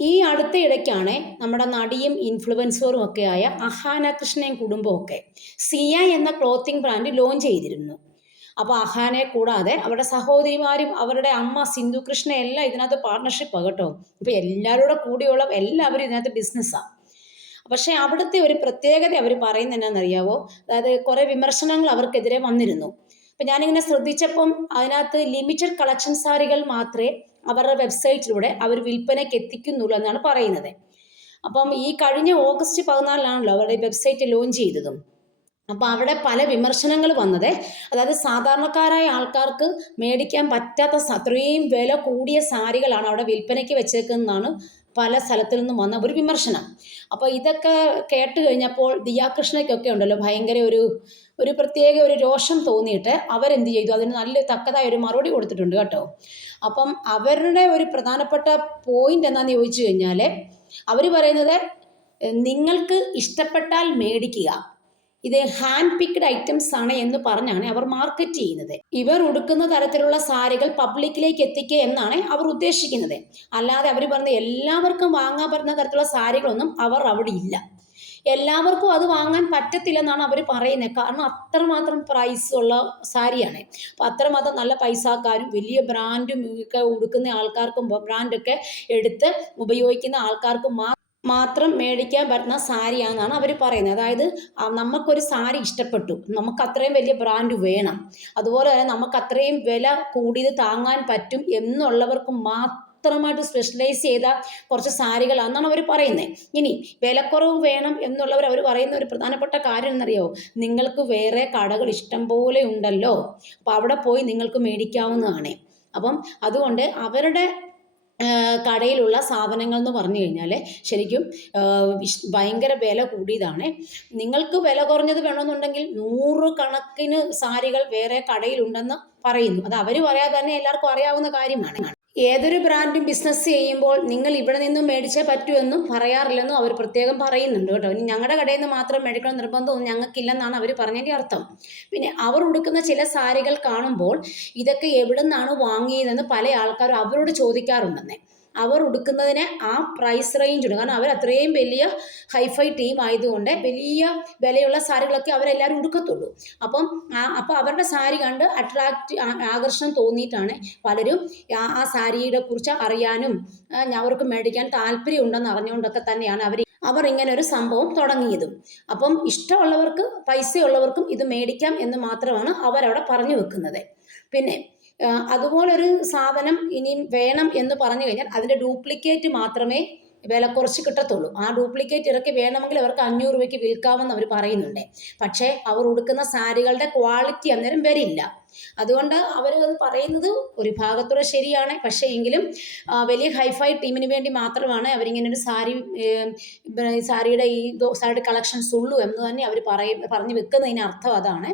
ഈ അടുത്ത ഇടയ്ക്കാണ് നമ്മുടെ നടിയും ഇൻഫ്ലുവൻസറും ആയ അഹാന കൃഷ്ണയും കുടുംബമൊക്കെ സിയ എന്ന ക്ലോത്തിങ് ബ്രാൻഡ് ലോഞ്ച് ചെയ്തിരുന്നു. അപ്പോൾ അഹാനെ കൂടാതെ അവരുടെ സഹോദരിമാരും അവരുടെ അമ്മ സിന്ധു കൃഷ്ണ എല്ലാം ഇതിനകത്ത് പാർട്ണർഷിപ്പ് കേട്ടോ. ഇപ്പോൾ എല്ലാവരുടെ കൂടിയുള്ള എല്ലാവരും ഇതിനകത്ത് ബിസിനസ്സാണ് പക്ഷേ അവിടുത്തെ ഒരു പ്രത്യേകത അവർ പറയുന്നത് എന്നാണെന്നറിയാവോ? അതായത് കുറേ വിമർശനങ്ങൾ അവർക്കെതിരെ വന്നിരുന്നു. അപ്പം ഞാനിങ്ങനെ ശ്രദ്ധിച്ചപ്പം അതിനകത്ത് ലിമിറ്റഡ് കളക്ഷൻ സാരികൾ മാത്രമേ അവരുടെ വെബ്സൈറ്റിലൂടെ അവർ വിൽപ്പനയ്ക്ക് എത്തിക്കുന്നുള്ളൂ എന്നാണ് പറയുന്നത്. അപ്പം ഈ കഴിഞ്ഞ ഓഗസ്റ്റ് പതിനാലിനാണല്ലോ അവരുടെ വെബ്സൈറ്റ് ലോഞ്ച് ചെയ്തതും. അപ്പോൾ അവിടെ പല വിമർശനങ്ങൾ വന്നത്. അതായത് സാധാരണക്കാരായ ആൾക്കാർക്ക് മേടിക്കാൻ പറ്റാത്ത അത്രയും വില കൂടിയ സാരികളാണ് അവിടെ വിൽപ്പനയ്ക്ക് വെച്ചേക്കുന്നതാണ് പല സ്ഥലത്തിൽ നിന്നും വന്ന ഒരു വിമർശനം. അപ്പോൾ ഇതൊക്കെ കേട്ട് കഴിഞ്ഞപ്പോൾ ദിയാകൃഷ്ണയ്ക്കൊക്കെ ഉണ്ടല്ലോ ഭയങ്കര ഒരു ഒരു പ്രത്യേക ഒരു രോഷം തോന്നിയിട്ട് അവരെന്ത് ചെയ്തു? അതിന് നല്ല തക്കതായ ഒരു മറുപടി കൊടുത്തിട്ടുണ്ട് കേട്ടോ. അപ്പം അവരുടെ ഒരു പ്രധാനപ്പെട്ട പോയിന്റ് എന്താണെന്ന് ചോദിച്ചു കഴിഞ്ഞാൽ അവർ പറയുന്നത് "എഹ്, നിങ്ങൾക്ക് ഇഷ്ടപ്പെട്ടാൽ മേടിക്കുക. ഇത് ഹാൻഡ് പിക്ഡ് ഐറ്റംസ് ആണ് എന്ന് പറഞ്ഞാണ് അവർ മാർക്കറ്റ് ചെയ്യുന്നത്. ഇവർ ഉടുക്കുന്ന തരത്തിലുള്ള സാരികൾ പബ്ലിക്കിലേക്ക് എത്തിക്കുക എന്നാണ് അവർ ഉദ്ദേശിക്കുന്നത്. അല്ലാതെ അവർ പറഞ്ഞ എല്ലാവർക്കും വാങ്ങാൻ പറ്റുന്ന തരത്തിലുള്ള സാരികളൊന്നും അവർ അവിടെ ഇല്ല. എല്ലാവർക്കും അത് വാങ്ങാൻ പറ്റത്തില്ലെന്നാണ് അവർ പറയുന്നത്. കാരണം അത്രമാത്രം പ്രൈസ് ഉള്ള സാരിയാണ്. അപ്പം അത്രമാത്രം നല്ല പൈസക്കാരും വലിയ ബ്രാൻഡും ഒക്കെ ഉടുക്കുന്ന ആൾക്കാർക്കും ബ്രാൻഡൊക്കെ എടുത്ത് ഉപയോഗിക്കുന്ന ആൾക്കാർക്കും മാ മാത്രം മേടിക്കാൻ പറ്റുന്ന സാരിയാണെന്നാണ് അവർ പറയുന്നത്. അതായത് നമുക്കൊരു സാരി ഇഷ്ടപ്പെട്ടു. നമുക്ക് അത്രയും വലിയ ബ്രാൻഡ് വേണം. അതുപോലെ തന്നെ നമുക്ക് അത്രയും വില കൂടിയത് താങ്ങാൻ പറ്റും എന്നുള്ളവർക്ക് മാത്രമായിട്ട് സ്പെഷ്യലൈസ് ചെയ്ത കുറച്ച് സാരികളാണെന്നാണ് അവർ പറയുന്നത് ഇനി വിലക്കുറവ് വേണം എന്നുള്ളവർ അവർ പറയുന്ന ഒരു പ്രധാനപ്പെട്ട കാര്യം എന്നറിയോ നിങ്ങൾക്ക് വേറെ കടകൾ ഇഷ്ടം പോലെ ഉണ്ടല്ലോ. അപ്പോൾ അവിടെ പോയി നിങ്ങൾക്ക് മേടിക്കാവുന്നതാണ്. അപ്പം അതുകൊണ്ട് അവരുടെ കടയിലുള്ള സാധനങ്ങൾ എന്ന് പറഞ്ഞു കഴിഞ്ഞാൽ ശരിക്കും ഭയങ്കര വില കൂടിയതാണ്. നിങ്ങൾക്ക് വില കുറഞ്ഞത് വേണമെന്നുണ്ടെങ്കിൽ നൂറ് കണക്കിന് സാരികൾ വേറെ കടയിലുണ്ടെന്ന് പറയുന്നു. അത് അവർ പറയാതെ തന്നെ എല്ലാവർക്കും അറിയാവുന്ന കാര്യമാണ്. ഏതൊരു ബ്രാൻഡും ബിസിനസ് ചെയ്യുമ്പോൾ നിങ്ങൾ ഇവിടെ നിന്നും മേടിച്ചേ പറ്റൂ എന്നും പറയാറില്ലെന്നും അവർ പ്രത്യേകം പറയുന്നുണ്ട് കേട്ടോ. ഇനി ഞങ്ങളുടെ കടയിൽ നിന്ന് മാത്രം മേടിക്കണം നിർബന്ധമൊന്നും ഞങ്ങൾക്കില്ലെന്നാണ് അവർ പറഞ്ഞതിന്റെ അർത്ഥം. പിന്നെ അവർ ഉടുക്കുന്ന ചില സാരികൾ കാണുമ്പോൾ ഇതൊക്കെ എവിടെ നിന്നാണ് വാങ്ങിയതെന്ന് പല ആൾക്കാരും അവരോട് ചോദിക്കാറുണ്ടെന്നേ. അവർ ഉടുക്കുന്നതിന് ആ പ്രൈസ് റേഞ്ച് ഉണ്ട്. കാരണം അവർ അത്രയും വലിയ ഹൈഫൈ ടീം ആയതുകൊണ്ട് വലിയ വിലയുള്ള സാരികളൊക്കെ അവരെല്ലാവരും ഉടുക്കത്തുള്ളൂ. അപ്പം അപ്പോൾ അവരുടെ സാരി കണ്ട് അട്രാക്റ്റ് ആകർഷണം തോന്നിയിട്ടാണ് പലരും ആ സാരിയുടെ കുറിച്ച് അറിയാനും അവർക്ക് മേടിക്കാൻ താല്പര്യം ഉണ്ടെന്ന് അറിഞ്ഞുകൊണ്ടൊക്കെ തന്നെയാണ് അവർ അവർ ഇങ്ങനെ ഒരു സംഭവം തുടങ്ങിയതും. അപ്പം ഇഷ്ടമുള്ളവർക്ക് പൈസയുള്ളവർക്കും ഇത് മേടിക്കാം എന്ന് മാത്രമാണ് അവരവിടെ പറഞ്ഞു വെക്കുന്നത്. പിന്നെ അതുപോലൊരു സാധനം ഇനിയും വേണം എന്ന് പറഞ്ഞു കഴിഞ്ഞാൽ അതിന്റെ ഡ്യൂപ്ലിക്കേറ്റ് മാത്രമേ വില കുറച്ച് കിട്ടത്തുള്ളൂ. ആ ഡ്യൂപ്ലിക്കേറ്റ് ഇറക്കി വേണമെങ്കിൽ അവർക്ക് അഞ്ഞൂറ് രൂപയ്ക്ക് വിൽക്കാമെന്ന് അവർ പറയുന്നുണ്ട്. പക്ഷേ അവർ ഉടുക്കുന്ന സാരികളുടെ ക്വാളിറ്റി അന്നേരം വരില്ല. അതുകൊണ്ട് അവർ അത് പറയുന്നത് ഒരു ഭാഗത്തൂടെ ശരിയാണ്. പക്ഷേ എങ്കിലും വലിയ ഹൈഫൈ ടീമിന് വേണ്ടി മാത്രമാണ് അവരിങ്ങനെ ഒരു സാരി സാരിയുടെ ഈ സാരിയുടെ കളക്ഷൻസ് ഉള്ളൂ എന്ന് തന്നെ അവർ പറയും പറഞ്ഞു വെക്കുന്നതിന് അർത്ഥം അതാണ്.